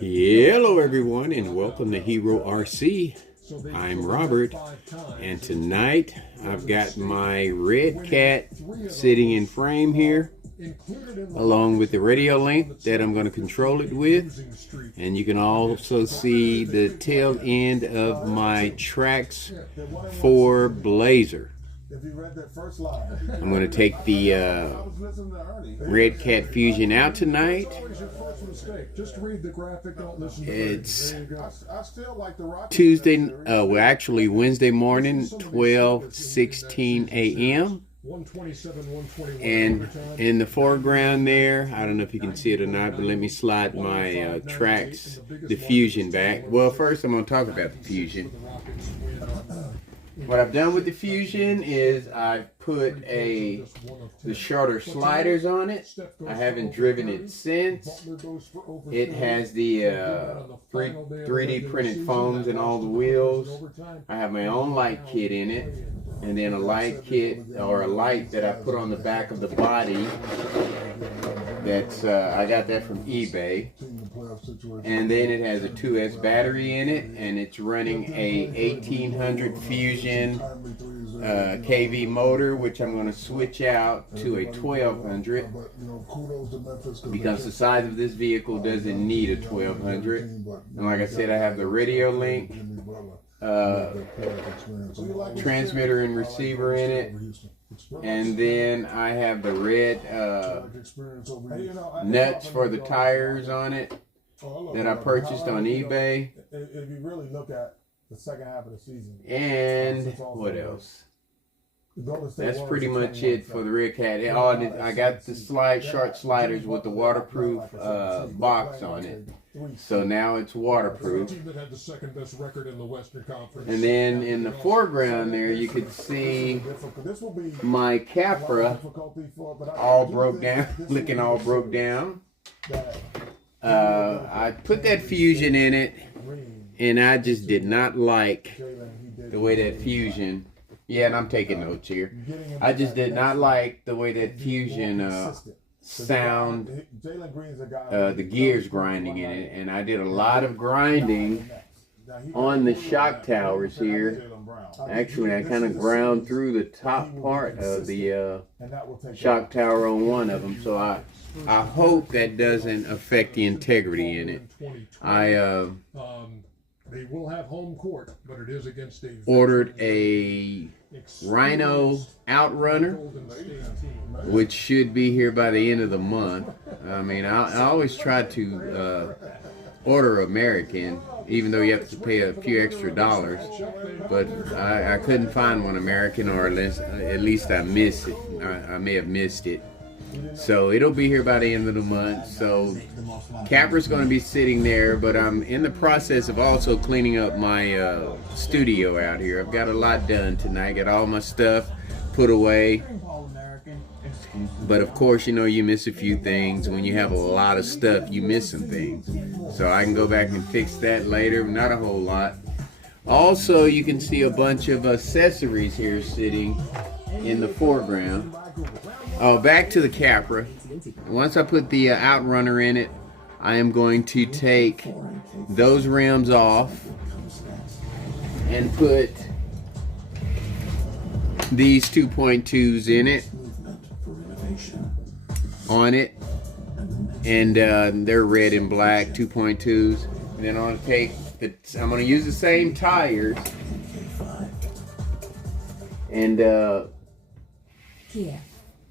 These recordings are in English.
Hello everyone and welcome to HERORC. I'm Robert, and tonight I've got my red cat sitting in frame here along with the radio link that I'm going to control it with, and you can also see the tail end of my Trax 4 Blazer. I'm going to take the Red Cat Fusion out tonight. It's Tuesday, well actually Wednesday morning, 12:16 a.m. And in the foreground there, I don't know if you can see it or not, but let me slide my Trax, the Fusion back. Well, first I'm going to talk about the Fusion. What I've done with the Fusion is I've put the shorter sliders on it. I haven't driven it since. It has the 3D printed foams in all the wheels. I have my own light kit in it, and then a light kit or a light that I put on the back of the body. That's I got that from eBay. And then it has a 2S battery in it, and it's running a 1800 Fusion kV motor, which I'm going to switch out to a 1200 because the size of this vehicle doesn't need a 1200. And like I said, I have the radio link, transmitter and receiver in it. And then I have the red nuts for the tires on it that I purchased on eBay. If you really look at the second half of the season. And what else? That's pretty much it for the Red Cat. I got the short sliders with the waterproof box on it. So now it's waterproof. And then in the foreground there, you could see my Capra all broke down, looking all broke down. I put that Fusion in it, and I just did not like the way that Fusion, yeah, and I'm taking notes here. I just did not like the way that Fusion sound, the gears grinding in it, and I did a lot of grinding on the shock towers here. Actually, I kind of ground through the top part of the shock tower on one of them, so I hope that doesn't affect the integrity in it. They will have home court, but it is against a ordered a Rhino Outrunner, which should be here by the end of the month. I mean, I always try to order American, even though you have to pay a few extra dollars. But I couldn't find one American, or at least I missed it. I may have missed it. So it'll be here by the end of the month. So Capra's going to be sitting there, but I'm in the process of also cleaning up my studio out here. I've got a lot done tonight. Got all my stuff put away. But of course, you know, you miss a few things. When you have a lot of stuff, you miss some things. So I can go back and fix that later. Not a whole lot. Also, you can see a bunch of accessories here sitting in the foreground. Oh, back to the Capra. Once I put the Outrunner in it, I am going to take those rims off and put these 2.2s in it, on it, and they're red and black 2.2s. And then I'm going to use the same tires and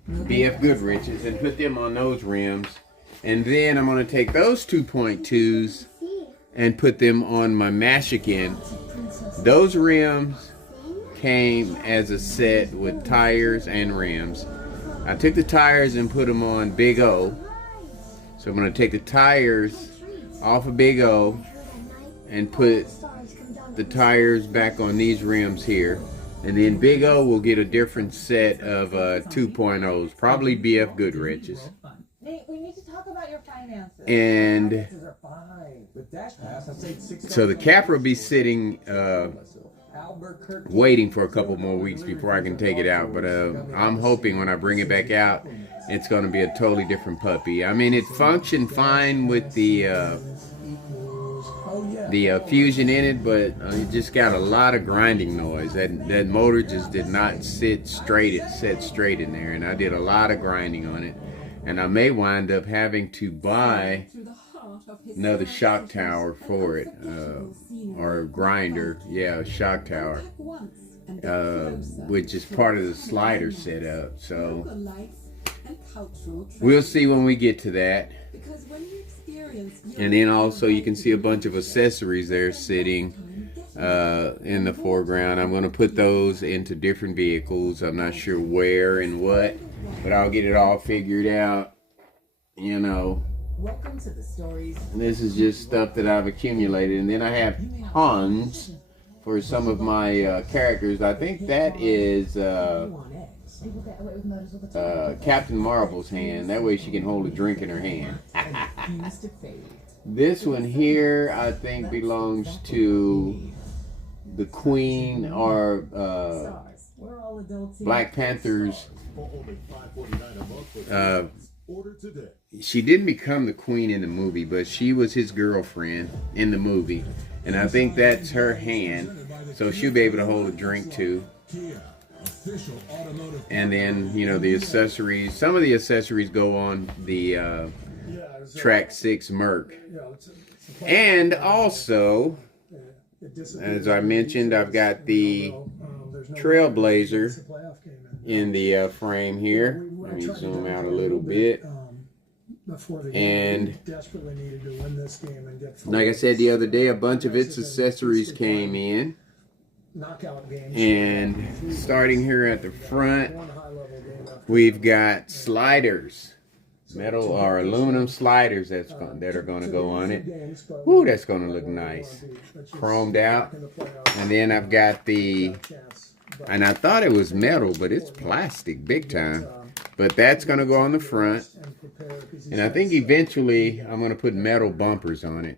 BF Goodrich's and put them on those rims, and then I'm going to take those 2.2s and put them on my Michigan. Those rims came as a set with tires and rims. I took the tires and put them on Big O, so I'm going to take the tires off of Big O and put the tires back on these rims here. And then Big O will get a different set of 2.0s, probably BF Goodrich's. Nate, we need to talk about your finances. And so the Capra will be sitting, waiting for a couple more weeks before I can take it out. But I'm hoping when I bring it back out it's going to be a totally different puppy. I mean, it functioned fine with the fusion in it, but it just got a lot of grinding noise. That motor just did not sit straight. It sat straight in there, and I did a lot of grinding on it. And I may wind up having to buy another shock tower for it, or a grinder. Yeah, a shock tower, which is part of the slider setup. So we'll see when we get to that. And then also you can see a bunch of accessories there sitting in the foreground. I'm going to put those into different vehicles. I'm not sure where and what, but I'll get it all figured out, you know. Welcome to the stories. And this is just stuff that I've accumulated. And then I have tons for some of my characters. I think that is Captain Marvel's hand. That way she can hold a drink in her hand. This one here, I think, belongs to the Queen, or Black Panther's. She didn't become the Queen in the movie, but she was his girlfriend in the movie. And I think that's her hand. So she'll be able to hold a drink too. And then, you know, the accessories. Some of the accessories go on the Track 6 Merc. And also, as I mentioned, I've got the Trailblazer in the frame here. Let me zoom out a little bit. And like I said the other day, a bunch of its accessories came in. And starting here at the front, we've got sliders, metal or aluminum sliders that are going to go on it. Woo, that's going to look nice, chromed out. And then I've got the, and I thought it was metal, but it's plastic big time. But that's going to go on the front. And I think eventually I'm going to put metal bumpers on it.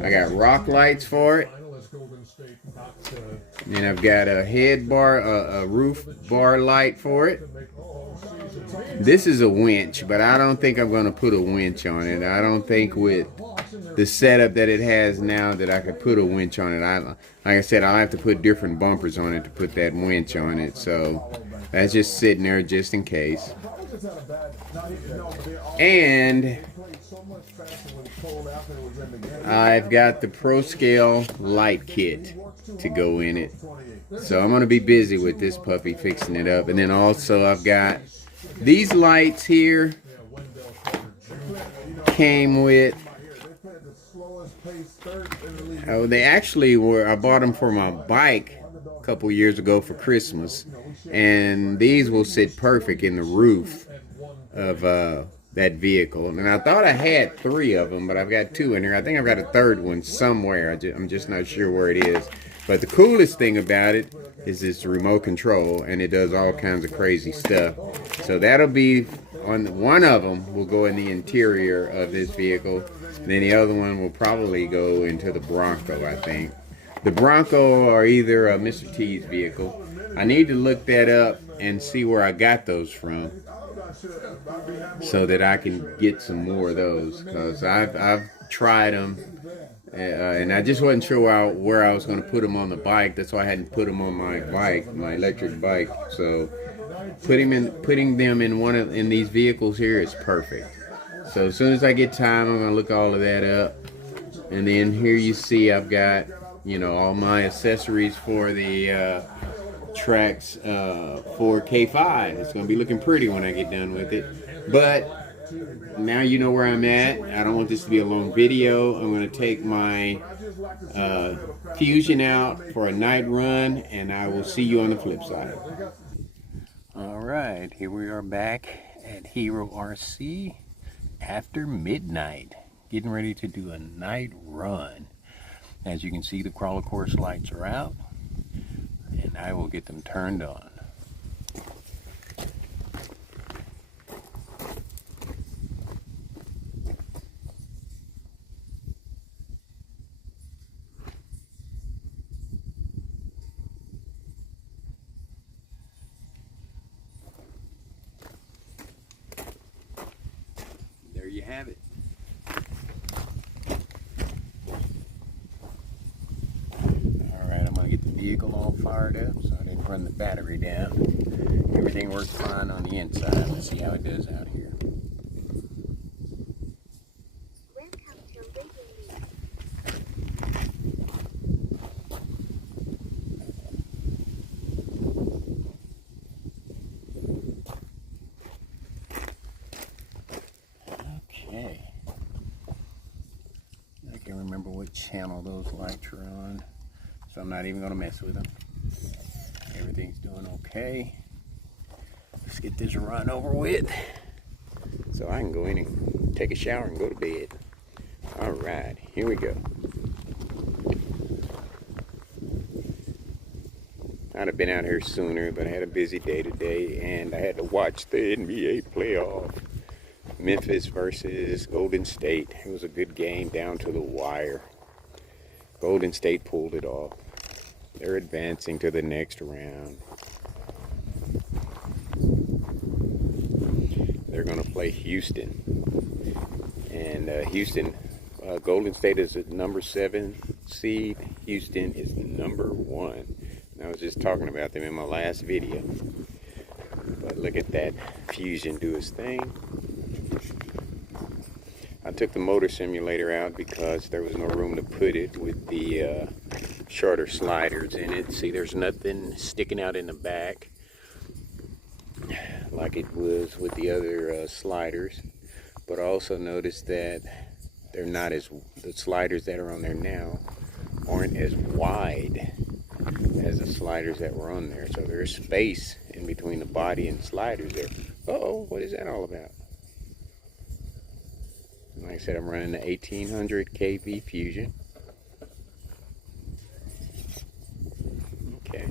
I got rock lights for it. And I've got a head bar, a roof bar light for it. This is a winch, but I don't think I'm going to put a winch on it. I don't think with the setup that it has now that I could put a winch on it. Like I said, I'll have to put different bumpers on it to put that winch on it. So that's just sitting there just in case. And I've got the Pro Scale light kit to go in it. So I'm going to be busy with this puppy fixing it up. And then also I've got these lights here. Came with, oh, they actually were, I bought them for my bike a couple years ago for Christmas. And these will sit perfect in the roof of that vehicle. And I thought I had 3 of them, but I've got 2 in here. I think I've got a 3rd one somewhere. I'm just not sure where it is. But the coolest thing about it is this remote control, and it does all kinds of crazy stuff. So that'll be on one of them will go in the interior of this vehicle. And then the other one will probably go into the Bronco, I think. The Bronco or either a Mr. T's vehicle. I need to look that up and see where I got those from, so that I can get some more of those, because I've tried them, and I just wasn't sure where I was going to put them on the bike. That's why I hadn't put them on my bike, my electric bike. So putting them in these vehicles here is perfect. So as soon as I get time, I'm going to look all of that up. And then here you see I've got, you know, all my accessories for the Tracks 4K5. It's going to be looking pretty when I get done with it. But now you know where I'm at. I don't want this to be a long video. I'm going to take my Fusion out for a night run, and I will see you on the flip side. Alright, here we are back at HERORC after midnight, getting ready to do a night run. As you can see, the crawler course lights are out, and I will get them turned on. have it. Alright, I'm going to get the vehicle all fired up so I didn't run the battery down. Everything works fine on the inside. Let's see how it does out here. Okay. I can't remember what channel those lights are on, so I'm not even going to mess with them. Everything's doing okay. Let's get this run over with so I can go in and take a shower and go to bed. Alright, here we go. I'd have been out here sooner, but I had a busy day today and I had to watch the NBA playoff. Memphis versus Golden State. It was a good game down to the wire. Golden State pulled it off. They're advancing to the next round. They're going to play Houston. And Golden State is at number 7 seed. Houston is number 1. And I was just talking about them in my last video. But look at that Fusion do his thing. I took the motor simulator out because there was no room to put it with the shorter sliders in it. See, there's nothing sticking out in the back like it was with the other sliders. But I also noticed that they're not as, the sliders that are on there now aren't as wide as the sliders that were on there. So there's space in between the body and sliders there. Uh-oh, what is that all about? Like I said, I'm running the 1800 kV Fusion. Okay,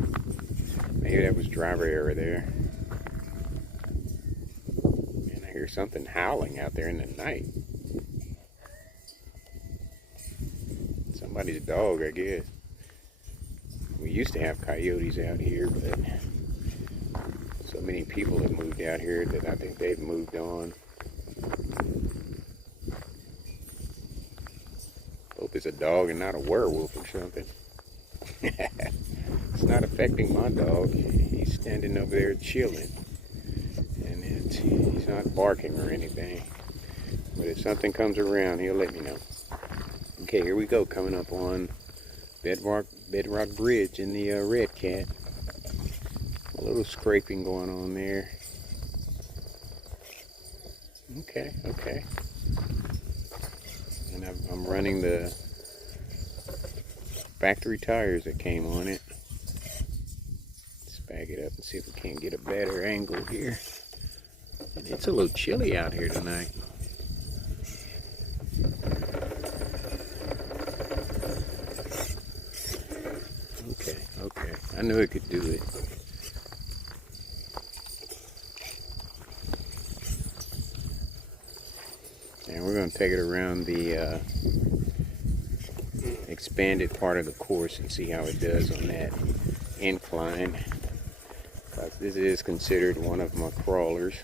maybe that was driver error there. And I hear something howling out there in the night. Somebody's dog, I guess. We used to have coyotes out here, but so many people have moved out here that I think they've moved on. Hope it's a dog and not a werewolf or something. It's not affecting my dog. He's standing over there chilling. And he's not barking or anything. But if something comes around, he'll let me know. Okay, here we go. Coming up on Bedrock Bridge in the Red Cat. A little scraping going on there. Okay, okay. And I'm running the factory tires that came on it. Let's bag it up and see if we can't get a better angle here. It's a little chilly out here tonight. Okay, okay. I knew it could do it. And we're going to take it around the expanded part of the course and see how it does on that incline. This is considered one of my crawlers.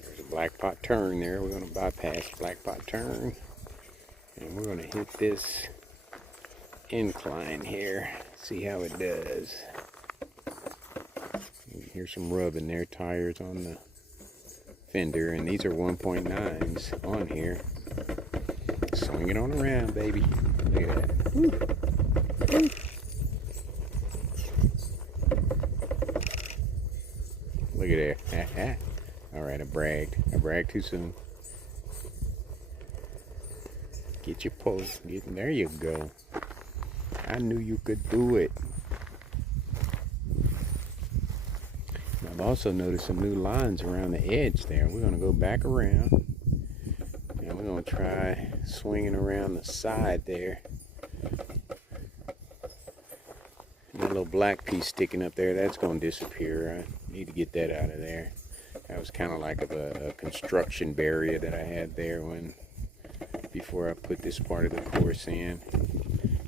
There's a black pot turn there. We're going to bypass black pot turn. And we're going to hit this incline here. See how it does. Here's some rub in there. Tires on the fender, and these are 1.9s on here. Swing it on around, baby. Look at that. Woo. Woo. Look at there. Alright, I bragged. I bragged too soon. Get your post. There you go. I knew you could do it. I've also noticed some new lines around the edge there. We're going to go back around. And we're going to try swinging around the side there. That little black piece sticking up there, that's going to disappear. I need to get that out of there. That was kind of like a construction barrier that I had there before I put this part of the course in.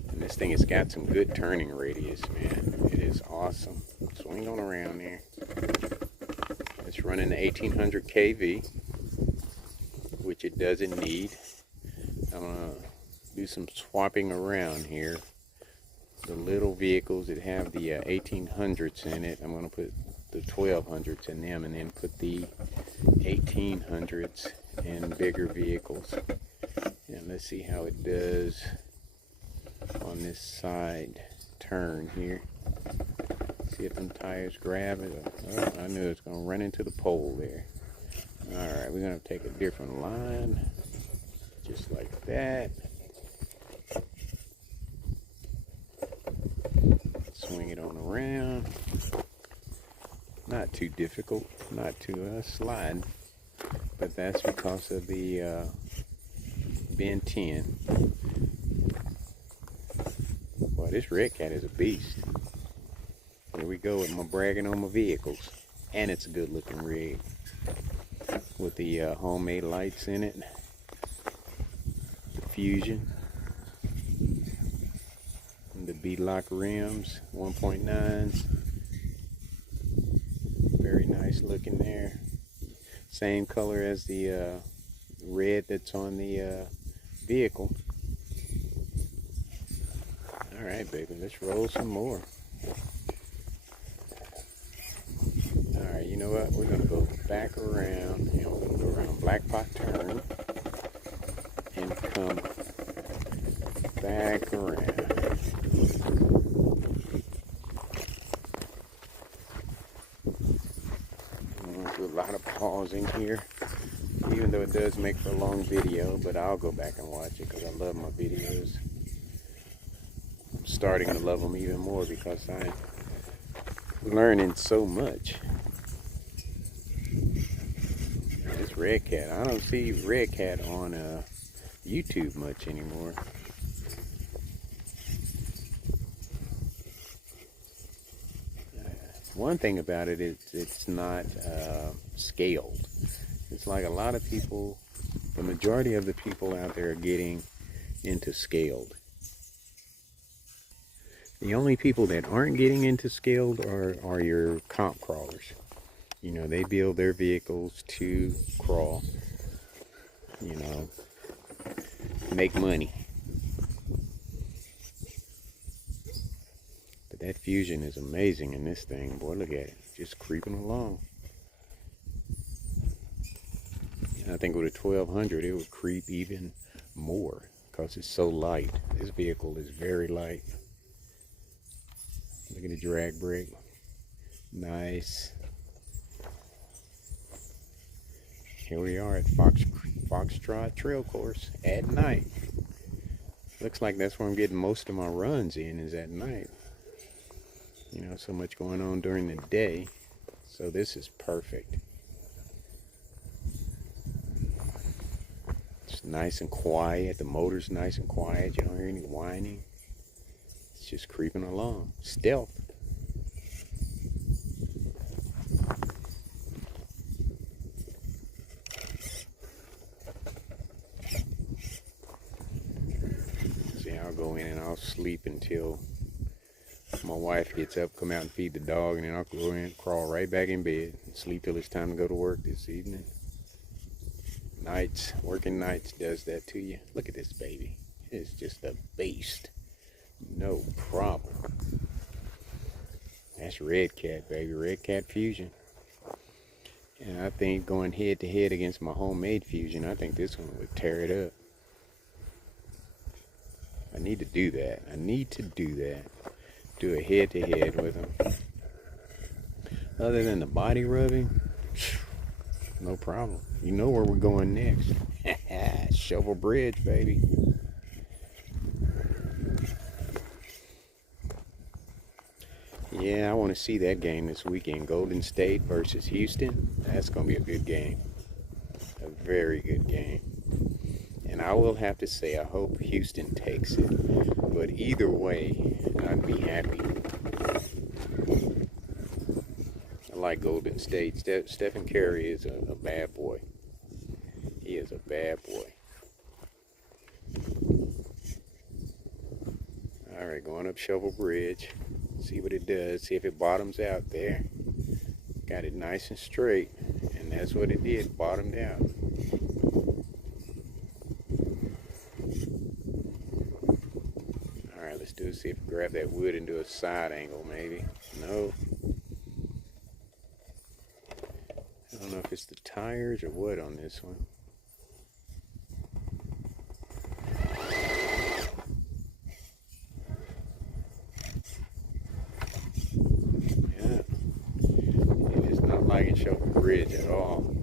And This thing has got some good turning radius, man. It is awesome. Swing on around there. It's running the 1800 kV, which it doesn't need. I'm gonna do some swapping around here. The little vehicles that have the 1800s in it, I'm gonna put the 1200s in them, and then put the 1800s in bigger vehicles. And let's see how it does on this side turn here. See if them tires grab it. Oh, I knew it was going to run into the pole there. Alright, we're going to take a different line. Just like that. Swing it on around. Not too difficult. Not too slide. But that's because of the Ben 10. Boy, this Red Cat is a beast. Here we go with my bragging on my vehicles. And it's a good looking rig. With the homemade lights in it. The Fusion. And the beadlock rims. 1.9s. Very nice looking there. Same color as the red that's on the vehicle. Alright, baby, let's roll some more. Alright, you know what? We're going to go back around, and we're going to go around Black Pot Turn and come back around. I'm going to do a lot of pausing here, even though it does make for a long video, but I'll go back and watch it because I love my videos. I'm starting to love them even more because I'm learning so much. This Red Cat, I don't see Red Cat on YouTube much anymore. One thing about it is it's not scaled. It's like a lot of people, the majority of the people out there are getting into scaled. The only people that aren't getting into scaled are your comp crawlers. You know, they build their vehicles to crawl, you know, make money. But that Fusion is amazing in this thing. Boy, look at it, just creeping along. And I think with a 1200 it would creep even more because it's so light. This vehicle is very light. Look at the drag brake. Nice. Here we are at Foxtrot Trail Course at night. Looks like that's where I'm getting most of my runs in, is at night. You know, so much going on during the day. So this is perfect. It's nice and quiet. The motor's nice and quiet. You don't hear any whining. It's just creeping along. Stealth. See, I'll go in and I'll sleep until my wife gets up, come out and feed the dog, and then I'll go in, crawl right back in bed, and sleep till it's time to go to work this evening. Nights, working nights does that to you. Look at this baby. It's just a beast. No problem. That's Red Cat, baby. Red Cat Fusion. And I think going head to head against my homemade Fusion, I think this one would tear it up. I need to do that. I need to do that. Do a head to head with them. Other than the body rubbing, no problem. You know where we're going next. Shovel Bridge, baby. Yeah, I want to see that game this weekend. Golden State versus Houston. That's going to be a good game. A very good game. And I will have to say, I hope Houston takes it. But either way, I'd be happy. I like Golden State. Stephen Curry is a bad boy. He is a bad boy. Alright, going up Shovel Bridge. See what it does. See if it bottoms out there. Got it nice and straight. And that's what it did. Bottomed out. Alright, let's do it. See if we grab that wood and do a side angle maybe. No. I don't know if it's the tires or what on this one. Like it Shovel Bridge at all.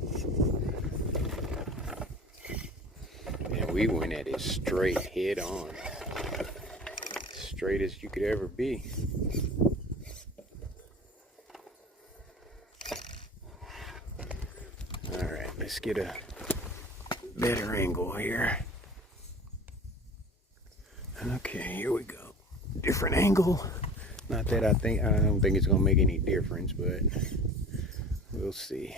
And we went at it straight, head on. Straight as you could ever be. Alright, let's get a better angle here. Okay, here we go. Different angle. Not that I don't think it's gonna make any difference, but we'll see.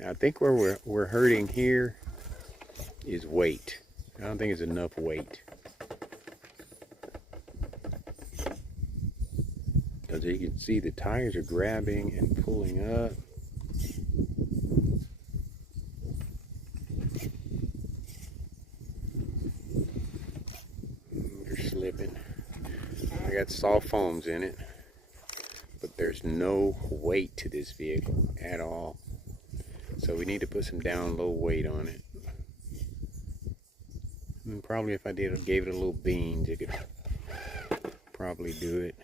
Now, I think where we're hurting here is weight. I don't think it's enough weight. Because you can see the tires are grabbing and pulling up. Slipping. I got soft foams in it, but there's no weight to this vehicle at all. So we need to put some down low weight on it. And probably if I gave it a little beans, it could probably do it.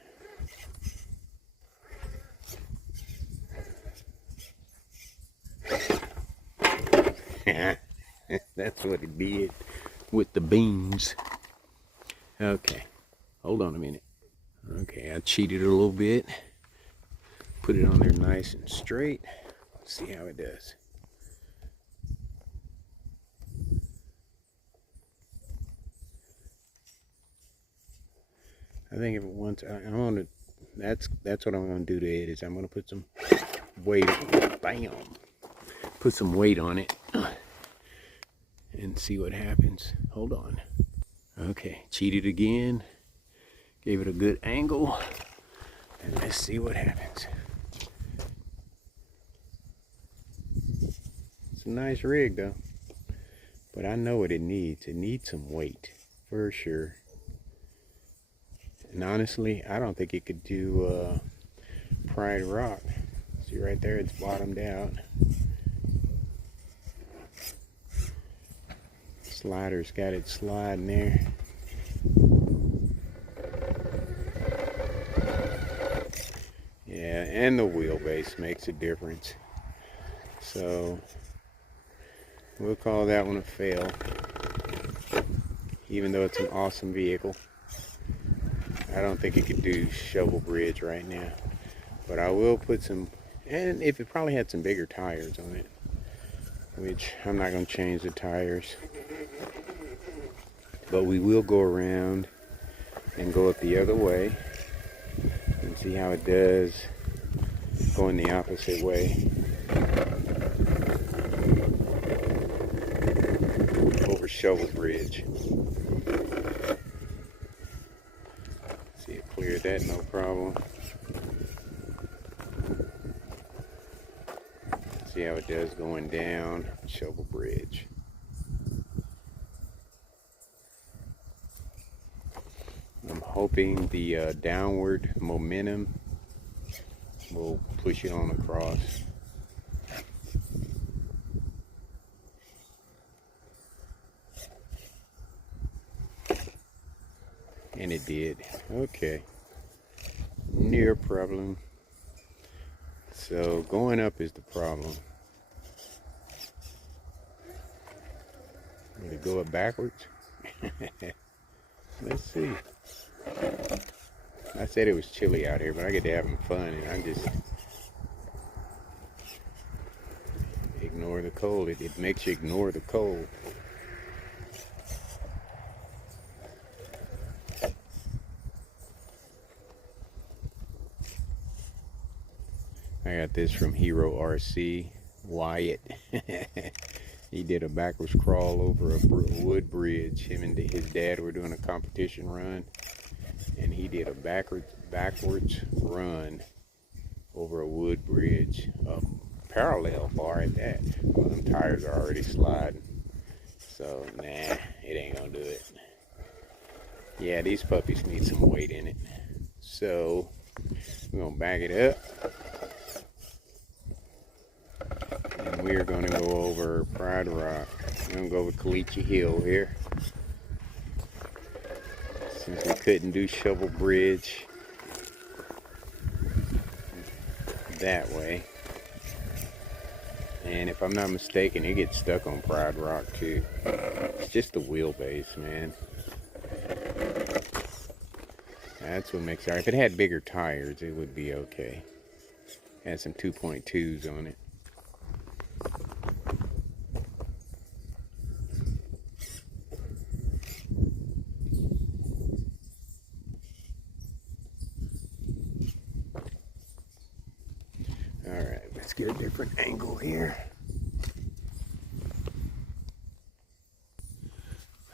That's what it did with the beans. Okay, hold on a minute. Okay, I cheated a little bit. Put it on there nice and straight. Let's see how it does. I think if it wants, I'm gonna. That's what I'm gonna do to it. Is I'm gonna put some weight. Bam. Put some weight on it and see what happens. Hold on. Okay, cheated again. Gave it a good angle. And let's see what happens. It's a nice rig though. But I know what it needs. It needs some weight, for sure. And honestly, I don't think it could do Pride Rock. See right there, it's bottomed out. Slider's got it sliding there. Yeah, and the wheelbase makes a difference. So we'll call that one a fail. Even though it's an awesome vehicle. I don't think it could do Shovel Bridge right now. But I will put some, and if it probably had some bigger tires on it, which I'm not going to change the tires. But we will go around and go up the other way and see how it does going the opposite way. Over Shovel Bridge. See it cleared that, no problem. See how it does going down Shovel Bridge. I'm hoping the downward momentum will push it on across. And it did. Okay. No problem. So going up is the problem. Will it go up backwards? Let's see. I said it was chilly out here, but I get to having fun, and I just ignore the cold. It makes you ignore the cold. I got this from HERORC, Wyatt. He did a backwards crawl over a wood bridge. Him and his dad were doing a competition run, and he did a backwards run over a wood bridge, a parallel bar at that. Well, them tires are already sliding, so nah, it ain't gonna do it. Yeah, these puppies need some weight in it, so we're gonna back it up, and we're gonna go over Pride Rock. We're gonna go over Caliche Hill here, since we couldn't do Shovel Bridge that way. And if I'm not mistaken, it gets stuck on Pride Rock too. It's just the wheelbase, man. That's what makes it hard. If it had bigger tires, it would be okay. It had some 2.2s on it. Alright, let's get a different angle here.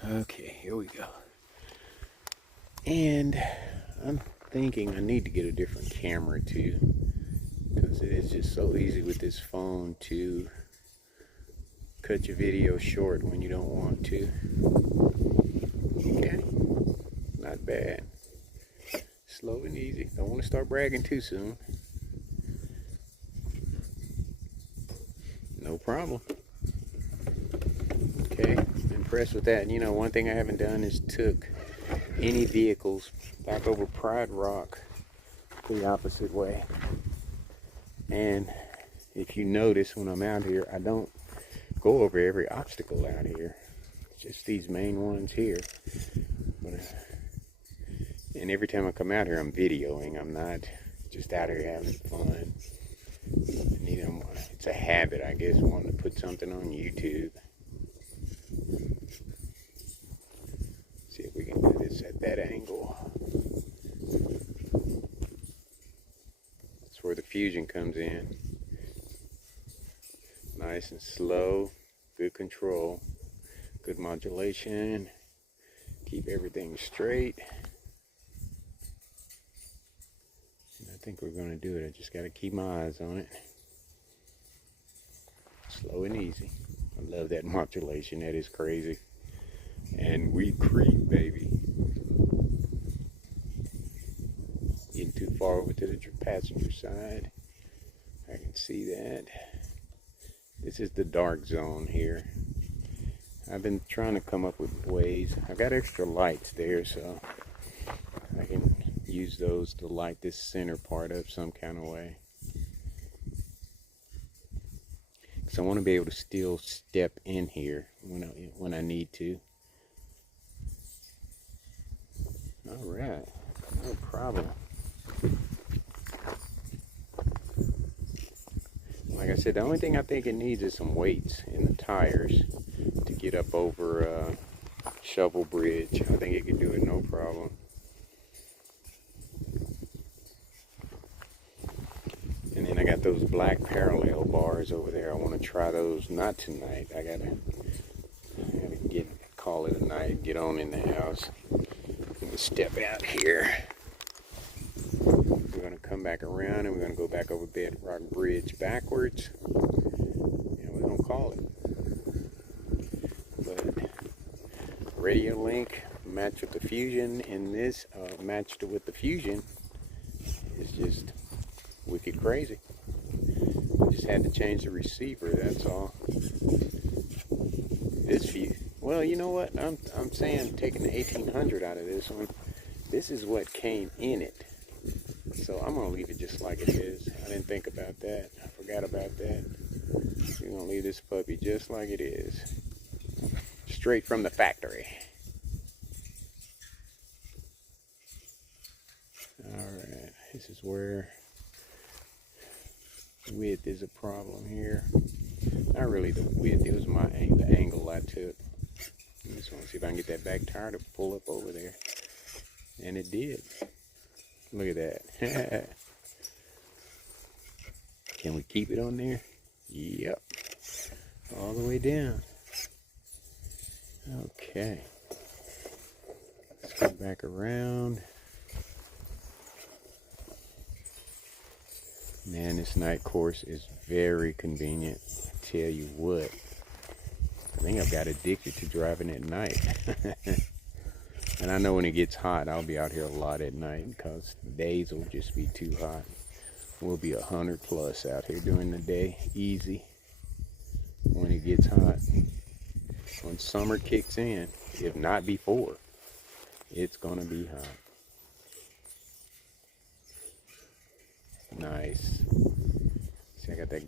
Okay, here we go. And I'm thinking I need to get a different camera too, because it is just so easy with this phone to cut your video short when you don't want to. Okay, not bad. Slow and easy. Don't want to start bragging too soon. No problem. Okay, impressed with that. And you know, one thing I haven't done is took any vehicles back over Pride Rock the opposite way. And if you notice, when I'm out here, I don't go over every obstacle out here. It's just these main ones here. And every time I come out here, I'm videoing. I'm not just out here having fun. You know, it's a habit, I guess, wanting to put something on YouTube. See if we can do this at that angle. That's where the fusion comes in. Nice and slow, good control, good modulation, keep everything straight. And I think we're going to do it. I just got to keep my eyes on it. Slow and easy. I love that modulation. That is crazy. And we creep, baby. Getting too far over to the passenger side. I can see that. This is the dark zone here. I've been trying to come up with ways. I've got extra lights there, so I can use those to light this center part up some kind of way. So I want to be able to still step in here when I need to. All right, no problem. Like I said, the only thing I think it needs is some weights in the tires to get up over Shovel Bridge. I think it can do it no problem. And then I got those black parallel bars over there. I want to try those. Not tonight. I gotta call it a night. Get on in the house. Let me step out here. We're gonna come back around and we're gonna go back over Bedrock Bridge backwards. And we're gonna call it. But radio link matched with the fusion, and this matched with the fusion is just wicked crazy. I just had to change the receiver, that's all. This view, well, you know what? I'm saying taking the 1800 out of this one. This is what came in it. So I'm gonna leave it just like it is. I didn't think about that. I forgot about that. We're gonna leave this puppy just like it is. Straight from the factory. Alright, this is where width is a problem here. Not really the width, it was the angle I took. I just want to see if I can get that back tire to pull up over there. And it did. Look at that. keep it on there. Yep. All the way down. Okay. Let's go back around. Man, this night course is very convenient. I tell you what. I think I've got addicted to driving at night. And I know when it gets hot, I'll be out here a lot at night because the days will just be too hot. We'll be 100 plus out here during the day, easy. When it gets hot, when summer kicks in, if not before, it's gonna be hot. Nice. See, I got that